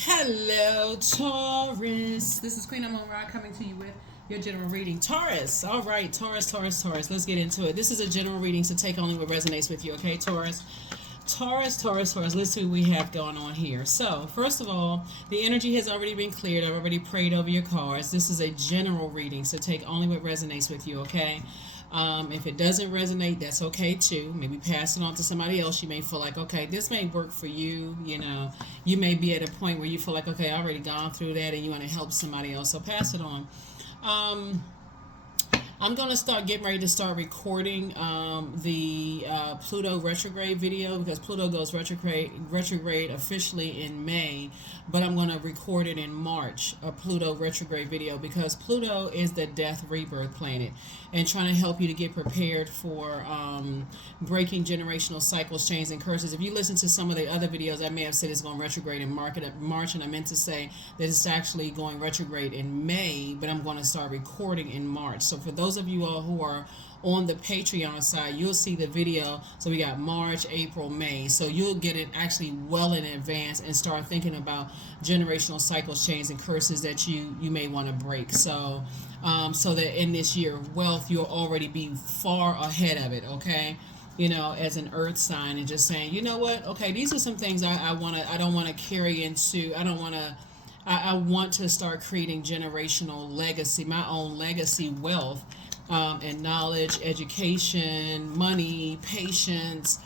Hello, Taurus. This is Queen Amun Ra coming to you with your general reading. Taurus. All right, Taurus. Let's get into it. This is a general reading, so take only what resonates with you, okay, Taurus? Taurus. Let's see what we have going on here. So, first of all, the energy has already been cleared. I've already prayed over your cards. This is a general reading, so take only what resonates with you, okay? If it doesn't resonate, that's okay too. Maybe pass it on to somebody else. You may feel like, okay, this may work for you. You know, you may be at a point where you feel like, okay, I've already gone through that and you want to help somebody else. So pass it on. I'm going to start getting ready to start recording the Pluto retrograde video because Pluto goes retrograde officially in May, but I'm going to record it in March, a Pluto retrograde video, because Pluto is the death rebirth planet and trying to help you to get prepared for breaking generational cycles, chains, and curses. If you listen to some of the other videos, I may have said it's going retrograde in March, and I meant to say that it's actually going retrograde in May, but I'm going to start recording in March. So for those of you all who are on the Patreon side, you'll see the video. So we got March, April, May. So you'll get it actually well in advance and start thinking about generational cycles, chains, and curses that you may want to break. So so that in this year of wealth, you'll already be far ahead of it, okay? You know, as an earth sign, and just saying, you know what, okay, these are some things I don't want to carry into, I want to start creating generational legacy, my own legacy wealth, and knowledge, education, money, patience,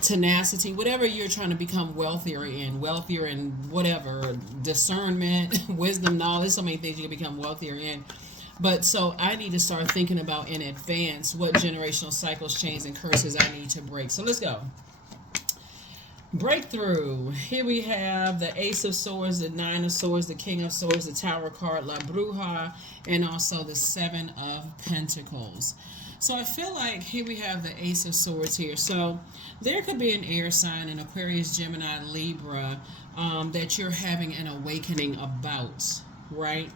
tenacity, whatever you're trying to become wealthier in whatever, discernment, wisdom, knowledge, so many things you can become wealthier in. But so I need to start thinking about in advance what generational cycles, chains, and curses I need to break. So let's go. Breakthrough. Here we have the Ace of Swords, the Nine of Swords, the King of Swords, the Tower card, La Bruja, and also the Seven of Pentacles. So I feel like here we have the Ace of Swords here. So there could be an air sign, an Aquarius, Gemini, Libra, that you're having an awakening about, right?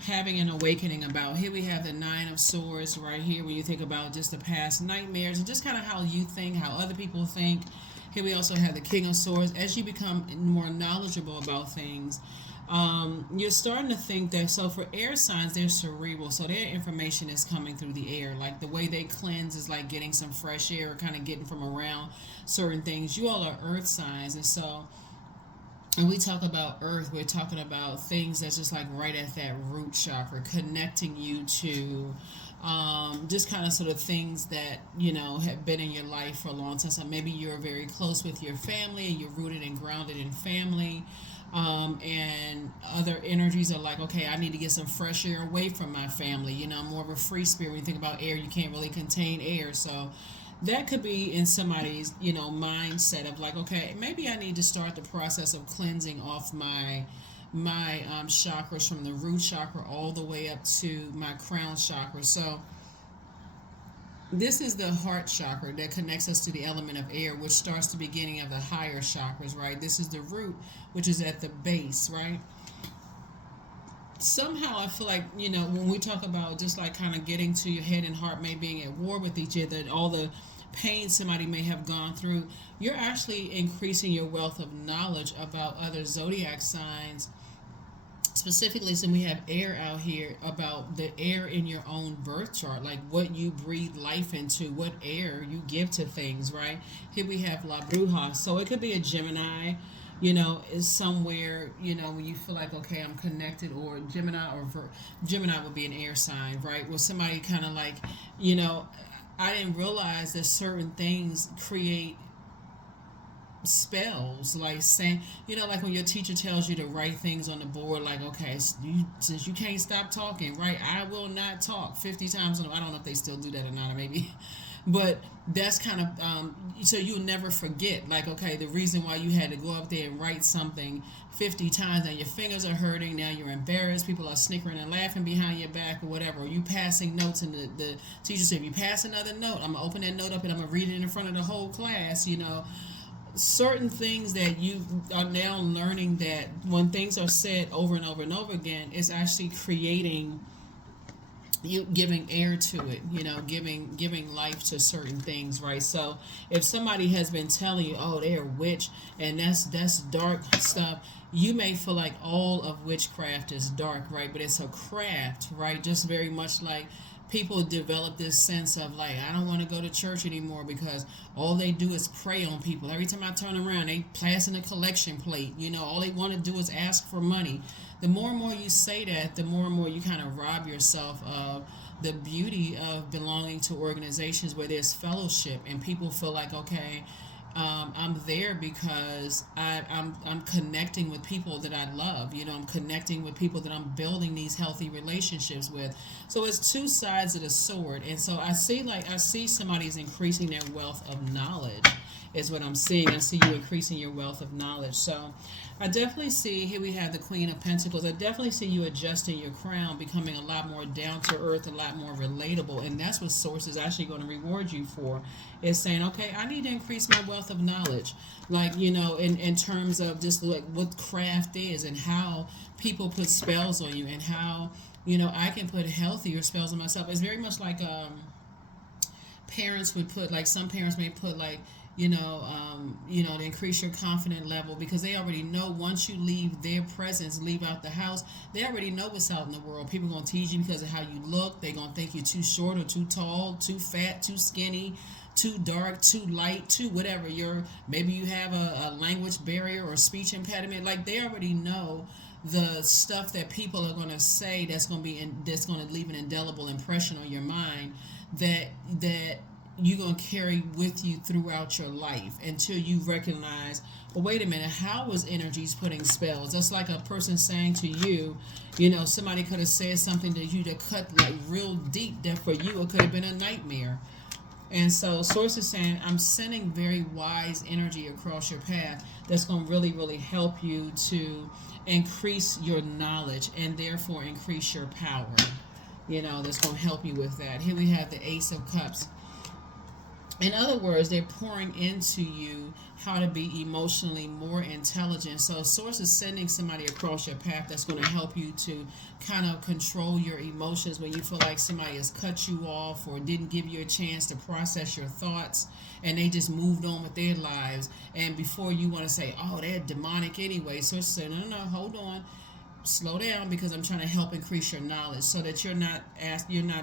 Having an awakening about. Here we have the Nine of Swords right here when you think about just the past nightmares and just kind of how you think, how other people think. Here we also have the King of Swords. As you become more knowledgeable about things, you're starting to think that, so for air signs, they're cerebral, so their information is coming through the air. Like the way they cleanse is like getting some fresh air, or kind of getting from around certain things. You all are earth signs, and so when we talk about earth, we're talking about things that's just like right at that root chakra, connecting you to just kind of sort of things that, you know, have been in your life for a long time. So maybe you're very close with your family and you're rooted and grounded in family. And other energies are like, okay, I need to get some fresh air away from my family. You know, I'm more of a free spirit. When you think about air, you can't really contain air. So that could be in somebody's, you know, mindset of like, okay, maybe I need to start the process of cleansing off my chakras from the root chakra all the way up to my crown chakra. So this is the heart chakra that connects us to the element of air, which starts the beginning of the higher chakras, right? This is the root, which is at the base, right? Somehow I feel like, you know, when we talk about just like kind of getting to your head and heart may being at war with each other, all the pain somebody may have gone through, you're actually increasing your wealth of knowledge about other zodiac signs. Specifically, since we have air out here, about the air in your own birth chart, like what you breathe life into, what air you give to things, right? Here we have La Bruja. So it could be a Gemini, you know, is somewhere, you know, when you feel like, okay, I'm connected, or Gemini would be an air sign, right? Where somebody kind of like, you know, I didn't realize that certain things create spells, like saying, you know, like when your teacher tells you to write things on the board, like, okay, since you can't stop talking, right, I will not talk 50 times. I don't know if they still do that or not, or maybe, but that's kind of, so you'll never forget, like, okay, the reason why you had to go up there and write something 50 times, now your fingers are hurting, now you're embarrassed, people are snickering and laughing behind your back or whatever, or you passing notes, and the teacher said, if you pass another note, I'm going to open that note up and I'm going to read it in front of the whole class, you know. Certain things that you are now learning, that when things are said over and over and over again, it's actually creating you giving air to it, giving life to certain things, right? So if somebody has been telling you, oh, they're a witch and that's dark stuff, you may feel like all of witchcraft is dark, right? But it's a craft, right? Just very much like people develop this sense of like, I don't want to go to church anymore because all they do is prey on people. Every time I turn around, they passing a collection plate. All they want to do is ask for money. The more and more you say that, the more and more you kind of rob yourself of the beauty of belonging to organizations where there's fellowship and people feel like, okay, I'm there because I'm connecting with people that I love. I'm connecting with people that I'm building these healthy relationships with. So it's two sides of the sword. And so I see somebody's increasing their wealth of knowledge is what I'm seeing. I see you increasing your wealth of knowledge. So I definitely see, here we have the Queen of Pentacles. I definitely see you adjusting your crown, becoming a lot more down to earth, a lot more relatable. And that's what Source is actually going to reward you for, is saying, okay, I need to increase my wealth of knowledge. Like, in terms of just like what craft is and how people put spells on you and how, I can put healthier spells on myself. It's very much like parents would put, like some parents may put like, to increase your confident level, because they already know once you leave their presence, leave out the house, they already know what's out in the world. People are going to tease you because of how you look. They're going to think you're too short or too tall, too fat, too skinny, too dark, too light, too whatever. Maybe you have a language barrier or speech impediment. Like, they already know the stuff that people are going to say that's going to leave an indelible impression on your mind that you're going to carry with you throughout your life until you recognize, well, wait a minute, how was energies putting spells? That's like a person saying to you, somebody could have said something to you that cut like real deep, that for you it could have been a nightmare. And so Source is saying, I'm sending very wise energy across your path that's going to really, really help you to increase your knowledge and therefore increase your power. That's going to help you with that. Here we have the Ace of Cups. In other words, they're pouring into you how to be emotionally more intelligent. So Source is sending somebody across your path that's going to help you to kind of control your emotions when you feel like somebody has cut you off or didn't give you a chance to process your thoughts and they just moved on with their lives. And before you want to say, oh, they're demonic anyway, Source is saying, no, hold on. Slow down, because I'm trying to help increase your knowledge so that you're not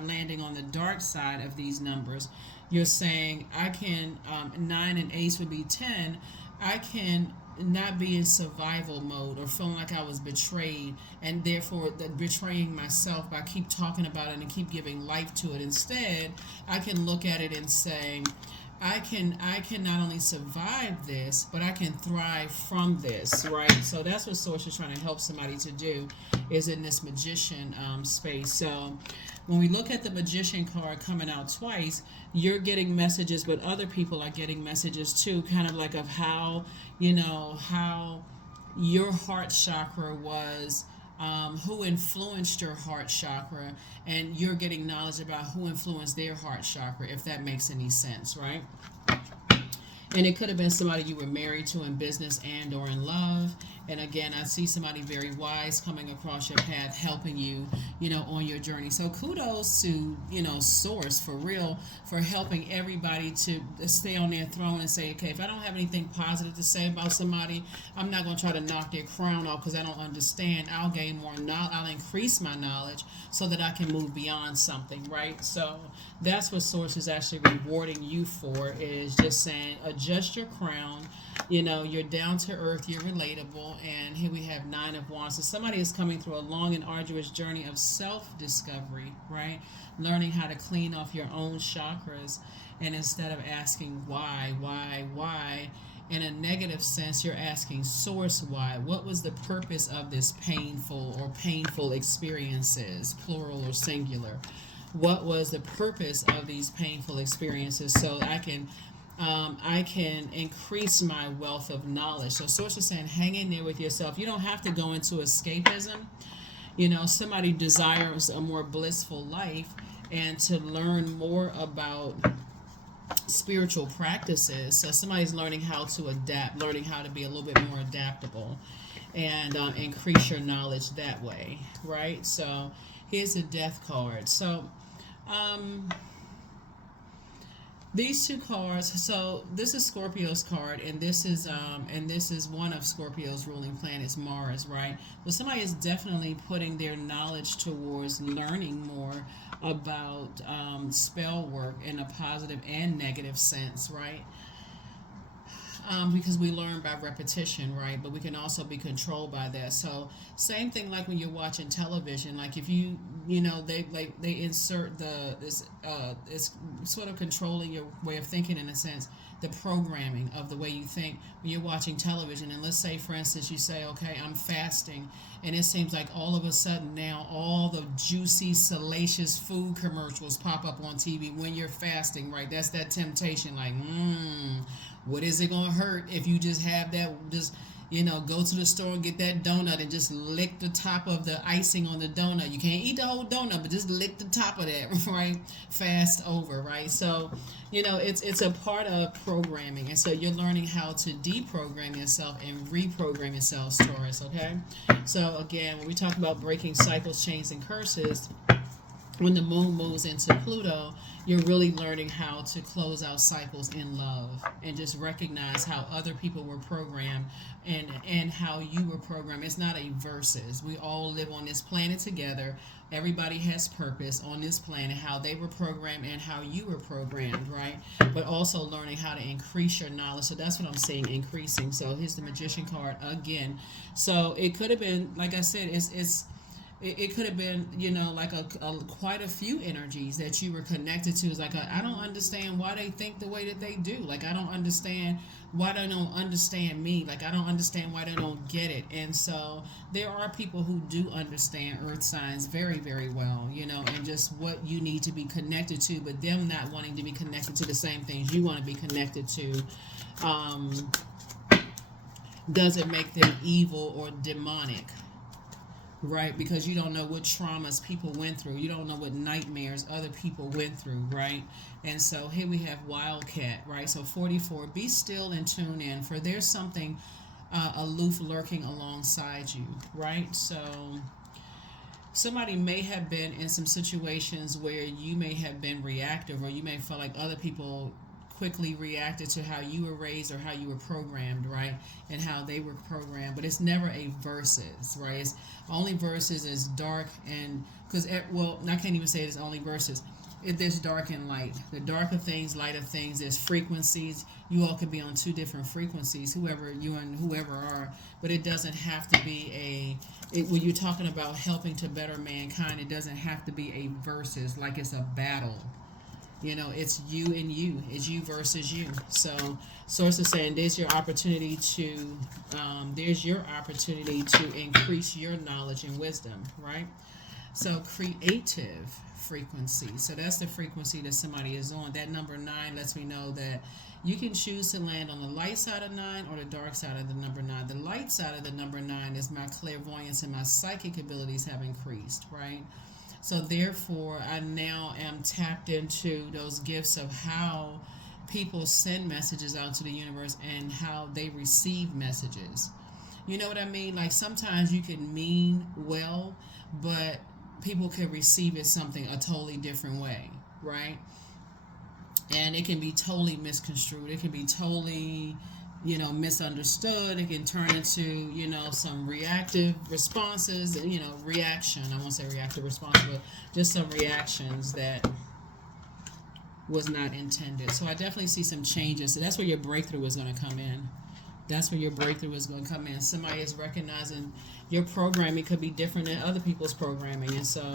landing on the dark side of these numbers. You're saying, I can, 9 and ace would be 10, I can not be in survival mode or feeling like I was betrayed and therefore betraying myself by keep talking about it and keep giving life to it. Instead, I can look at it and say, I can not only survive this, but I can thrive from this, right? So that's what Source is trying to help somebody to do, is in this Magician space. So when we look at the Magician card coming out twice, you're getting messages, but other people are getting messages too, kind of like of how, how your heart chakra was, who influenced your heart chakra, and you're getting knowledge about who influenced their heart chakra, if that makes any sense, right? And it could have been somebody you were married to in business and or in love. And again, I see somebody very wise coming across your path, helping you, on your journey. So kudos to, Source, for real, for helping everybody to stay on their throne and say, okay, if I don't have anything positive to say about somebody, I'm not going to try to knock their crown off because I don't understand. I'll gain more knowledge. I'll increase my knowledge so that I can move beyond something, right? So that's what Source is actually rewarding you for, is just saying, adjust your crown. You're down to earth, you're relatable, and here we have 9 of Wands. So somebody is coming through a long and arduous journey of self-discovery, right? Learning how to clean off your own chakras, and instead of asking why, in a negative sense, you're asking Source why. What was the purpose of this painful experiences, plural or singular? What was the purpose of these painful experiences, so I can increase my wealth of knowledge. So Source is saying, hang in there with yourself. You don't have to go into escapism. Somebody desires a more blissful life and to learn more about spiritual practices. So somebody's learning how to adapt, learning how to be a little bit more adaptable, and increase your knowledge that way, right? So Here's the Death card. So, um, these two cards. So this is Scorpio's card, and this is one of Scorpio's ruling planets, Mars, right? Well, somebody is definitely putting their knowledge towards learning more about spell work in a positive and negative sense, right? Because we learn by repetition, right? But we can also be controlled by that. So same thing like when you're watching television. Like if you know, they insert this it's sort of controlling your way of thinking in a sense, the programming of the way you think when you're watching television. And let's say, for instance, you say, okay, I'm fasting, and it seems like all of a sudden now all the juicy, salacious food commercials pop up on TV when you're fasting, right? That's that temptation, like, what is it gonna hurt if you just have that? Just go to the store and get that donut and just lick the top of the icing on the donut. You can't eat the whole donut, but just lick the top of that, right? Fast over, right? So, it's a part of programming, and so you're learning how to deprogram yourself and reprogram yourself, Taurus. Okay. So again, when we talk about breaking cycles, chains, and curses, when the moon moves into Pluto, you're really learning how to close out cycles in love and just recognize how other people were programmed and how you were programmed. It's not a versus. We all live on this planet together. Everybody has purpose on this planet, how they were programmed and how you were programmed, right? But also learning how to increase your knowledge. So that's what I'm saying, increasing. So here's the Magician card again. So it could have been, like I said, it could have been, like a quite a few energies that you were connected to. It's like, I don't understand why they think the way that they do. Like, I don't understand why they don't understand me. Like, I don't understand why they don't get it. And so there are people who do understand earth signs very, very well, and just what you need to be connected to, but them not wanting to be connected to the same things you want to be connected to. Doesn't make them evil or demonic. Right, because you don't know what traumas people went through. You don't know what nightmares other people went through, right? And so here we have Wildcat, right? So 44, be still and tune in, for there's something aloof lurking alongside you, right? So somebody may have been in some situations where you may have been reactive, or you may feel like other people quickly reacted to how you were raised or how you were programmed, right? And how they were programmed. But it's never a versus, right? It's only versus is dark, and because, well, I can't even say it's only versus. There's dark and light. The darker things, lighter things, there's frequencies. You all could be on two different frequencies, whoever you and whoever are, but it doesn't have to be when you're talking about helping to better mankind, it doesn't have to be a versus, like it's a battle. It's you and you. It's you versus you. So, Source is saying there's your opportunity to increase your knowledge and wisdom, right? So, creative frequency. So that's the frequency that somebody is on. That number 9 lets me know that you can choose to land on the light side of 9 or the dark side of the number 9. The light side of the number 9 is my clairvoyance and my psychic abilities have increased, right? So therefore, I now am tapped into those gifts of how people send messages out to the universe and how they receive messages. You know what I mean? Like sometimes you can mean well, but people can receive it something a totally different way, right? And it can be totally misconstrued. It can be totally misunderstood. It can turn into, some reactive responses, reaction. I won't say reactive response, but just some reactions that was not intended. So I definitely see some changes. So that's where your breakthrough is going to come in. That's where your breakthrough is going to come in. Somebody is recognizing your programming could be different than other people's programming. And so,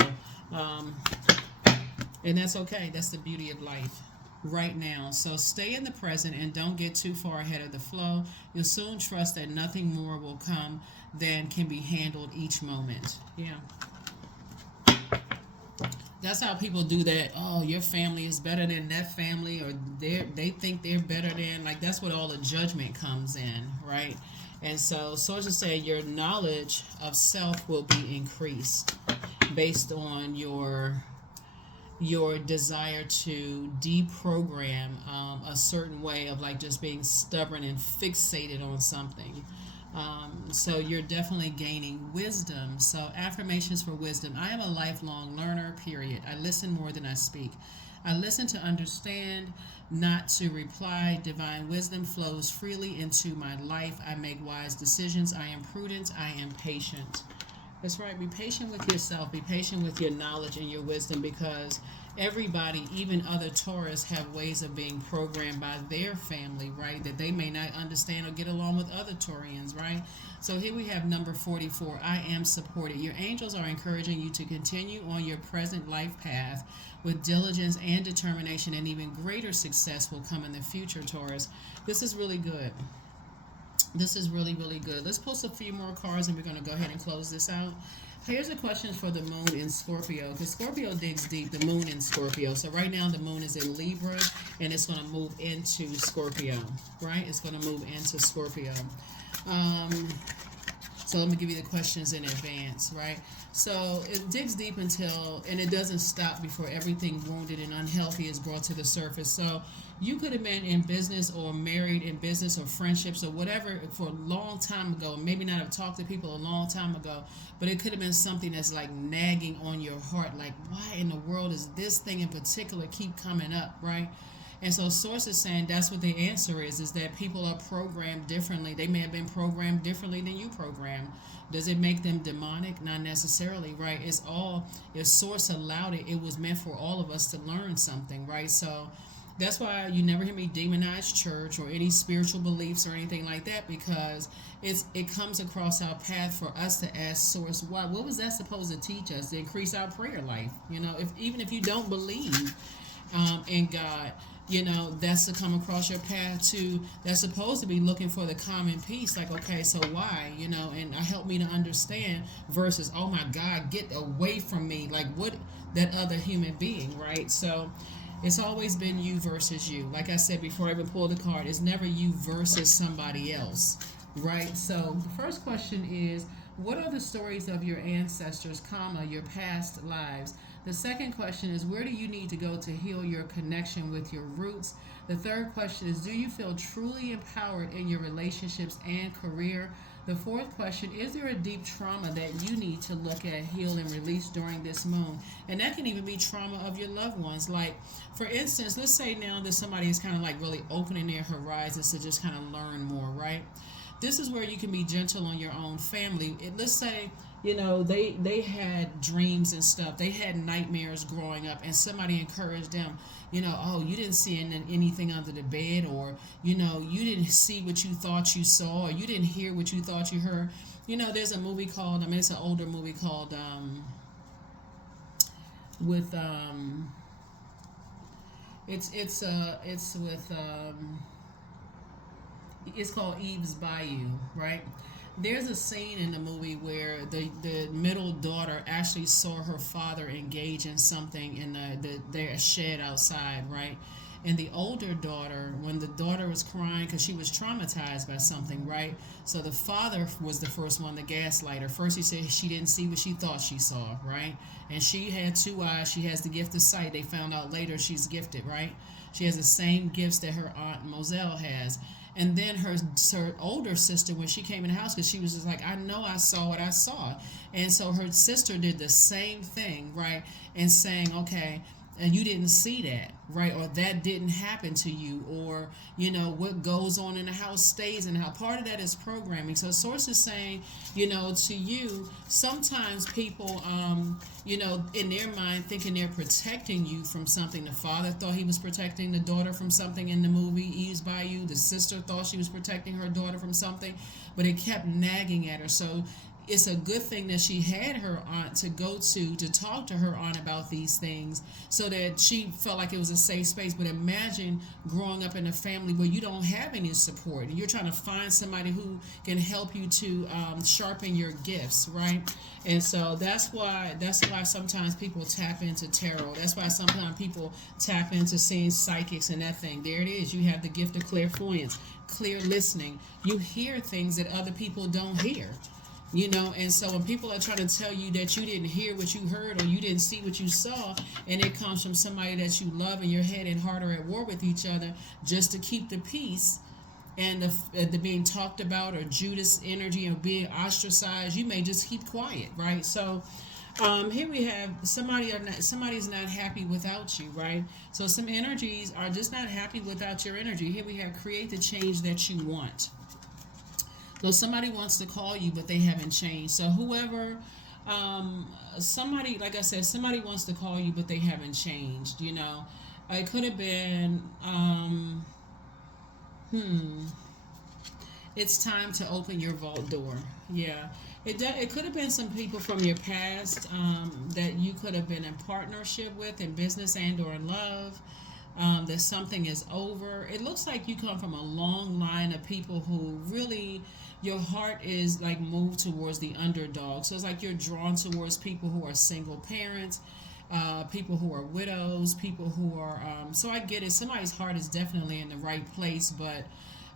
and that's okay. That's the beauty of life right now. So stay in the present and don't get too far ahead of the flow. You'll soon trust that nothing more will come than can be handled each moment. Yeah. That's how people do that. Oh, your family is better than that family, or they think they're better than, like that's what all the judgment comes in, right? And so to say your knowledge of self will be increased based on your desire to deprogram a certain way of like just being stubborn and fixated on something. So you're definitely gaining wisdom. So affirmations for wisdom. I am a lifelong learner, period. I listen more than I speak. I listen to understand, not to reply. Divine wisdom flows freely into my life. I make wise decisions. I am prudent. I am patient. That's right. Be patient with yourself. Be patient with your knowledge and your wisdom, because everybody, even other Taurus, have ways of being programmed by their family, right? That they may not understand or get along with other Taurians, right? So here we have number 44. I am supported. Your angels are encouraging you to continue on your present life path with diligence and determination, and even greater success will come in the future, Taurus. This is really good. This is really, really good. Let's post a few more cards and we're going to go ahead and close this out. Here's a question for the moon in Scorpio, because Scorpio digs deep, the moon in Scorpio. So right now the moon is in Libra and it's going to move into Scorpio, right? It's going to move into Scorpio. So let me give you the questions in advance, right? So it digs deep until, and it doesn't stop before everything wounded and unhealthy is brought to the surface. So you could have been in business or married in business or friendships or whatever for a long time ago. Maybe not have talked to people a long time ago, but it could have been something that's like nagging on your heart. Like, why in the world is this thing in particular keep coming up, right? And so Source is saying that's what the answer is that people are programmed differently. They may have been programmed differently than you programmed. Does it make them demonic? Not necessarily, right? It's all, if Source allowed it, it was meant for all of us to learn something, right? So that's why you never hear me demonize church or any spiritual beliefs or anything like that, because it comes across our path for us to ask Source, why? What was that supposed to teach us? To increase our prayer life. You know, even if you don't believe in God, you know, that's to come across your path to, that's supposed to be looking for the common peace. Like, okay, so why, you know, and help me to understand versus, oh my God, get away from me. Like, what, that other human being, right? So it's always been you versus you. Like I said before I even pulled the card, it's never you versus somebody else, right? So the first question is, what are the stories of your ancestors, comma, your past lives? The second question is, where do you need to go to heal your connection with your roots? The third question is, do you feel truly empowered in your relationships and career? The fourth question, is there a deep trauma that you need to look at, heal, and release during this moon? And that can even be trauma of your loved ones. Like, for instance, let's say now that somebody is kind of like really opening their horizons to just kind of learn more, right? This is where you can be gentle on your own family. Let's say, you know, they had dreams and stuff. They had nightmares growing up, and somebody encouraged them, you know, oh, you didn't see anything under the bed, or, you know, you didn't see what you thought you saw, or you didn't hear what you thought you heard. You know, there's a movie called, I mean, it's an older movie called, with, it's with, it's called Eve's Bayou, right? There's a scene in the movie where the middle daughter actually saw her father engage in something in their shed outside, right? And the older daughter, when the daughter was crying because she was traumatized by something, right? So the father was the first one to gaslight her. First he said she didn't see what she thought she saw, right? And she had two eyes. She has the gift of sight. They found out later she's gifted, right? She has the same gifts that her aunt Moselle has. And then her older sister, when she came in the house, because she was just like, I know I saw what I saw. And so her sister did the same thing, right? And saying, okay, and you didn't see that, right? Or that didn't happen to you, or, you know, what goes on in the house stays in the house. Part of that is programming. So Source is saying, you know, to you, sometimes people, you know, in their mind thinking they're protecting you from something. The father thought he was protecting the daughter from something in the movie Eve's Bayou. The sister thought she was protecting her daughter from something, but it kept nagging at her. So it's a good thing that she had her aunt to go to talk to her aunt about these things, so that she felt like it was a safe space. But imagine growing up in a family where you don't have any support, and you're trying to find somebody who can help you to sharpen your gifts, right? And so that's why sometimes people tap into tarot. That's why sometimes people tap into seeing psychics and that thing. There it is. You have the gift of clairvoyance, clear listening. You hear things that other people don't hear. You know, and so when people are trying to tell you that you didn't hear what you heard or you didn't see what you saw, and it comes from somebody that you love and your head and heart are at war with each other just to keep the peace, and the being talked about, or Judas energy and being ostracized, you may just keep quiet, right? So here we have somebody's not happy without you, right? So some energies are just not happy without your energy. Here we have create the change that you want. So somebody wants to call you, but they haven't changed. So whoever, somebody, like I said, somebody wants to call you, but they haven't changed. You know, it could have been, it's time to open your vault door. Yeah, it could have been some people from your past that you could have been in partnership with in business and or in love. That something is over. It looks like you come from a long line of people who really, your heart is like moved towards the underdog. So it's like you're drawn towards people who are single parents, people who are widows, people who are. So I get it. Somebody's heart is definitely in the right place, but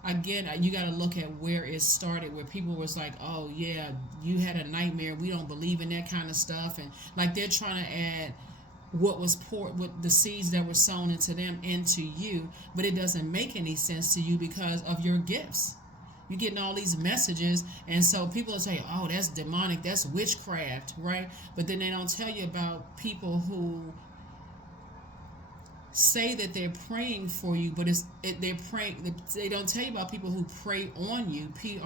again, you got to look at where it started, where people was like, oh yeah, you had a nightmare, we don't believe in that kind of stuff, and like they're trying to add what was poured, with the seeds that were sown into them, into you, but it doesn't make any sense to you because of your gifts. You're getting all these messages, and so people will say, oh, that's demonic, that's witchcraft, right? But then they don't tell you about people who say that they're praying for you, but they're praying. They don't tell you about people who pray on you, PREY,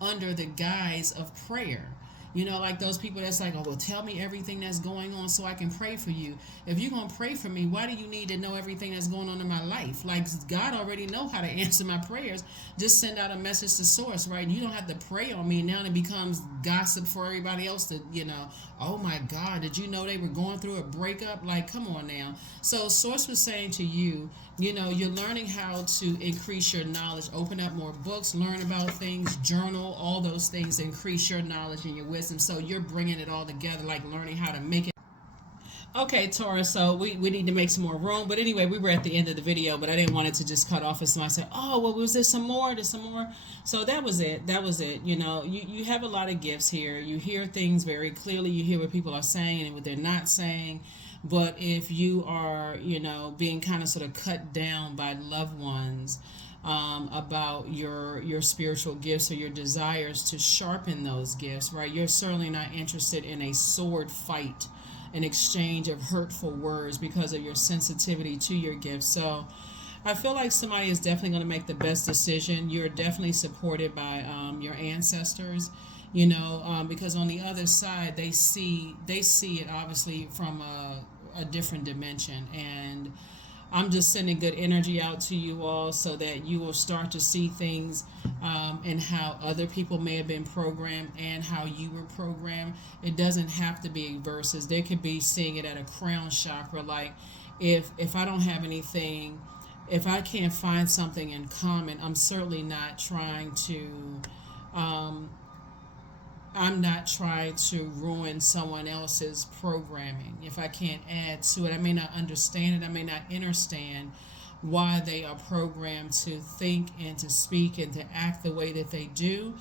under the guise of prayer. You know, like those people that's like, oh, well, tell me everything that's going on so I can pray for you. If you're going to pray for me, why do you need to know everything that's going on in my life? Like, God already know how to answer my prayers. Just send out a message to source, right? You don't have to pray on me. Now it becomes gossip for everybody else to, you know, oh my God, did you know they were going through a breakup? Like, come on now. So source was saying to you, you know, you're learning how to increase your knowledge, open up more books, learn about things, journal, all those things, increase your knowledge and your wisdom. So you're bringing it all together, like learning how to make it. Okay, Taurus, so we need to make some more room. But anyway, we were at the end of the video, but I didn't want it to just cut off as somebody said, oh, well, was there some more? There's some more. So that was it. That was it. You know, you have a lot of gifts here. You hear things very clearly. You hear what people are saying and what they're not saying. But if you are, you know, being kind of sort of cut down by loved ones about your spiritual gifts or your desires to sharpen those gifts, right? You're certainly not interested in a sword fight, an exchange of hurtful words because of your sensitivity to your gifts. So I feel like somebody is definitely going to make the best decision. You're definitely supported by your ancestors, you know, because on the other side they see it obviously from a different dimension. And I'm just sending good energy out to you all so that you will start to see things and how other people may have been programmed and how you were programmed. It doesn't have to be verses. There could be seeing it at a crown chakra, like if I don't have anything, if I can't find something in common, I'm certainly not trying to I'm not trying to ruin someone else's programming. If I can't add to it, I may not understand it, I may not understand why they are programmed to think and to speak and to act the way that they do,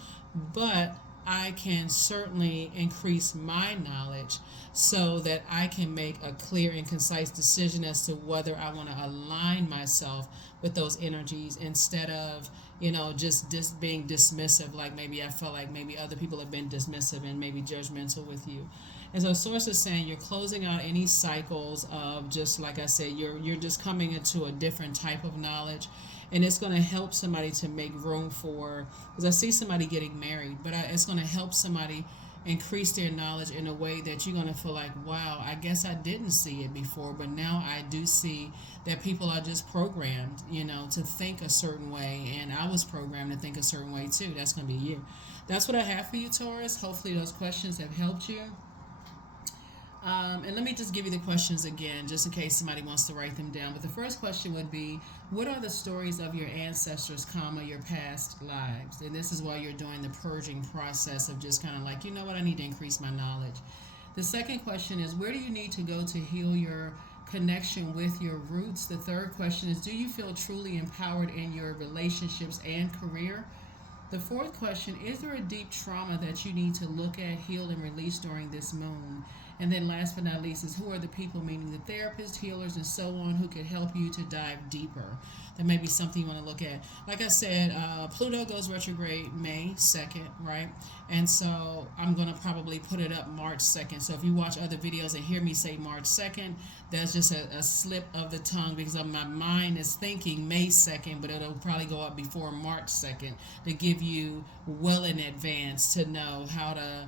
but I can certainly increase my knowledge so that I can make a clear and concise decision as to whether I want to align myself with those energies instead of, you know, just being dismissive, like maybe I felt like maybe other people have been dismissive and maybe judgmental with you. And so source is saying you're closing out any cycles of, just like I said, you're just coming into a different type of knowledge, and it's going to help somebody to make room for, because I see somebody getting married, but it's going to help somebody increase their knowledge in a way that you're going to feel like, wow, I guess I didn't see it before, but now I do see that people are just programmed, you know, to think a certain way, and I was programmed to think a certain way too. That's going to be you. That's what I have for you, Taurus. Hopefully those questions have helped you. And let me just give you the questions again, just in case somebody wants to write them down. But the first question would be, what are the stories of your ancestors, your past lives? And this is why you're doing the purging process of just kind of like, you know what, I need to increase my knowledge. The second question is, where do you need to go to heal your connection with your roots? The third question is, do you feel truly empowered in your relationships and career? The fourth question, is there a deep trauma that you need to look at, heal, and release during this moon? And then last but not least is who are the people, meaning the therapists, healers, and so on, who could help you to dive deeper. That may be something you want to look at. Like I said, Pluto goes retrograde May 2nd, right? And so I'm going to probably put it up March 2nd. So if you watch other videos and hear me say March 2nd, that's just a slip of the tongue, because my mind is thinking May 2nd, but it'll probably go up before March 2nd to give you well in advance to know how to,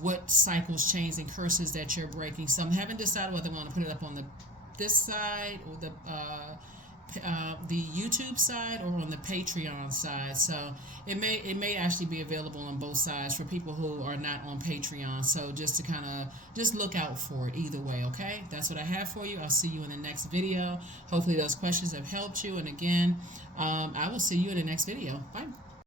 what cycles, chains, and curses that you're breaking. So I haven't decided whether I want to put it up on this side or the YouTube side or on the Patreon side. So it may actually be available on both sides for people who are not on Patreon. So just to kind of just look out for it either way. Okay, that's what I have for you. I'll see you in the next video. Hopefully those questions have helped you. And again, I will see you in the next video. Bye.